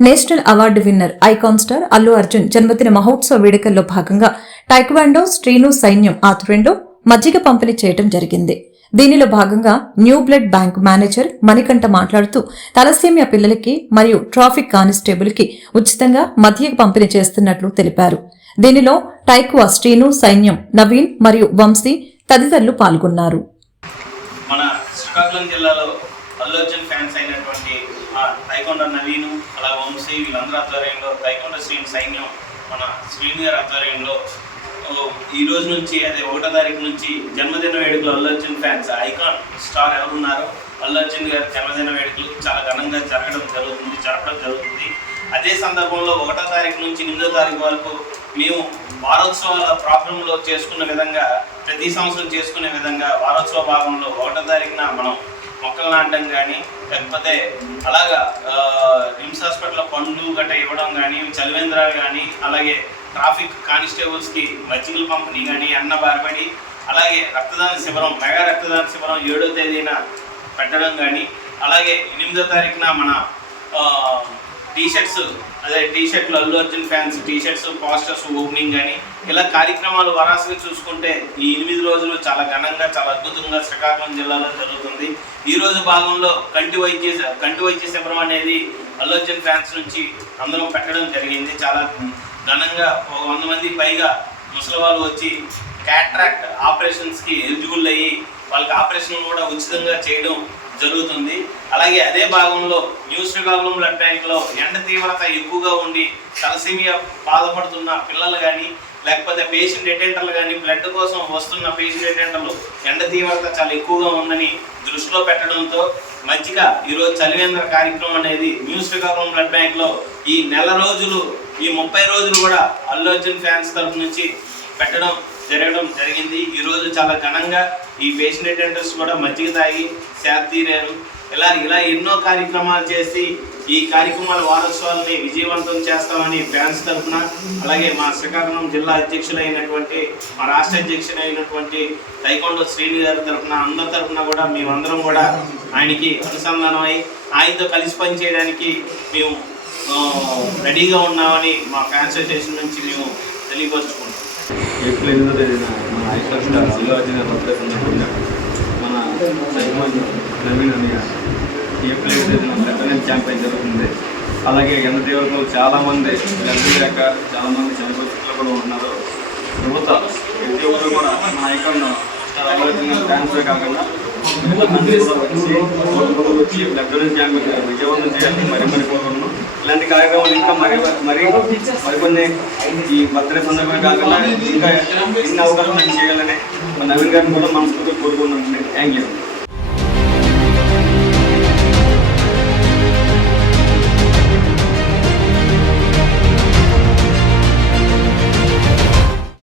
National award winner icon star Allu Arjun జన్మదిన మహోత్సవ వేడుకల్లో భాగంగా టైక్వాండో శ్రీను సైన్యం ఆధ్వర్యంలో మజ్జిగ పంపిణీ చేయడం జరిగింది. దీనిలో భాగంగా new blood bank manager Manikanta మాట్లాడుతూ తలసేమియా పిల్లలకి మరియు ట్రాఫిక్ కానిస్టేబుల్ కి ఉచితంగా మజ్జిగ పంపిణీ చేస్తున్నట్లు తెలిపారు. దీనిలో టైక్వా శ్రీను సైన్యం నవీన్ మరియు వంశీ తదితరులు పాల్గొన్నారు. మన శ్రీకాకుళం జిల్లాలో అల్లు అర్జున్ ఫ్యాన్స్ అయినటువంటి టైక్వాండో నవీను అలా వంశీ వీళ్ళందరూ ఆధ్వర్యంలో టైక్వాండో శ్రీను సైన్యం మన శ్రీను గారి ఆధ్వర్యంలో ఈ రోజు నుంచి అదే 1వ తారీఖు నుంచి జన్మదిన వేడుకలు Allu Arjun fans icon star ఎవరున్నారో అల్లు అర్జున్ గారి జన్మదిన వేడుకలు చాలా ఘనంగా జరపడం జరుగుతుంది. అదే సందర్భంలో 1వ తారీఖు నుంచి 8వ తారీఖు వరకు మేము వారోత్సవాల ప్రారంభంలో చేసుకున్న విధంగా ప్రతి సంవత్సరం చేసుకునే విధంగా వారోత్సవ భాగంలో 1వ తారీఖున మనం మొక్కలు నాటడం కానీ లేకపోతే అలాగా రిమ్స్ హాస్పిటల్లో పండ్లు గట్ట ఇవ్వడం కానీ చలివేంద్రాలు కానీ అలాగే ట్రాఫిక్ కానిస్టేబుల్స్కి మజ్జిగల పంపిణీ కానీ అన్న బారబడి అలాగే రక్తదాన శిబిరం మెగా రక్తదాన శిబిరం 7వ తేదీన పెట్టడం కానీ అలాగే 8వ తారీఖున మన టీషర్ట్లు Allu Arjun fans T-shirts posters opening కానీ ఇలా కార్యక్రమాలు వరాసగా చూసుకుంటే ఈ 8 రోజులు చాలా ఘనంగా చాలా అద్భుతంగా శ్రీకాకుళం జిల్లాలో జరుగుతుంది. ఈ రోజు భాగంలో కంటి వైద్య శిబిరం అనేది అల్లు అర్జున్ ఫ్యాన్స్ నుంచి అందరం పెట్టడం జరిగింది. చాలా ఘనంగా 100 మంది పైగా ముసలి వాళ్ళు వచ్చి క్యాట్రాక్ట్ ఆపరేషన్స్కి ఎలిజిబుల్ అయ్యి వాళ్ళకి ఆపరేషన్ కూడా ఉచితంగా చేయడం జరుగుతుంది. అలాగే అదే భాగంలో న్యూ శ్రీకాకుళం బ్లడ్ బ్యాంక్లో ఎండ తీవ్రత ఎక్కువగా ఉండి తలసేమియా బాధపడుతున్న పిల్లలు కానీ లేకపోతే పేషెంట్ అటెండర్లు కానీ బ్లడ్ కోసం వస్తున్న పేషెంట్ అటెండర్లు ఎండ తీవ్రత చాలా ఎక్కువగా ఉందని దృష్టిలో పెట్టడంతో మజ్జిగ ఈరోజు చలివేంద్ర కార్యక్రమం అనేది న్యూ శ్రీకాకుళం బ్లడ్ బ్యాంక్లో ఈ నెల రోజులు ఈ 30 రోజులు కూడా అల్లు అర్జున్ ఫ్యాన్స్ తరఫు నుంచి జరగడం జరిగింది. ఈరోజు చాలా ఘనంగా ఈ పేషెంట్ అటెండర్స్ కూడా మజ్జిగ తాగి సేద తీరారు. ఇలా ఎన్నో కార్యక్రమాలు చేసి ఈ కార్యక్రమాల వారోత్సవాలని విజయవంతం చేస్తామని ఫ్యాన్స్ తరఫున అలాగే మా శ్రీకాకుళం జిల్లా అధ్యక్షులైనటువంటి మా రాష్ట్ర అధ్యక్షులైనటువంటి టైక్వాండో శ్రీను గారి తరఫున అందరి తరఫున కూడా మేమందరం కూడా ఆయనకి అనుసంధానమై ఆయనతో కలిసి పనిచేయడానికి మేము రెడీగా ఉన్నామని మా ఫ్యాన్స్ అసోసియేషన్ నుంచి మేము తెలియపరుచుకుంటాం. ఏప్రిల్ 8వ తేదీన మన icon star Allu Arjun birthday సందర్భంగా మన సైన్యం నవీన్ అని ఏప్రిల్ 8వ తేదీన బ్లడ్ క్యాంపెయిన్ జరుగుతుంది. అలాగే ఎండ తీవ్రంలో చాలామంది బ్లడ్ లేక చాలామంది చనిపోతులు కూడా ఉన్నారు. యువత ప్రతి ఒక్కరు కూడా మన ఐకాన్ స్టార్ అల్లు అర్జున్ ఫ్యాన్సే కాకుండా అందరూ కూడా వచ్చి బ్లడ్ డొనేషన్ క్యాంపెయిన్ విజయవంతం చేయాలని మరి కోరుకుంటున్నాం. ఇలాంటి కార్యక్రమాలు ఇంకా మరికొన్ని ఈ బర్త్డే సందర్భంగా కాకుండా ఇంకా ఎన్ని అవకాశాలు చేయాలని నవీన్ గారిని కూడా మనస్ఫూర్తిగా కోరుకుంటున్నాను. Thank you.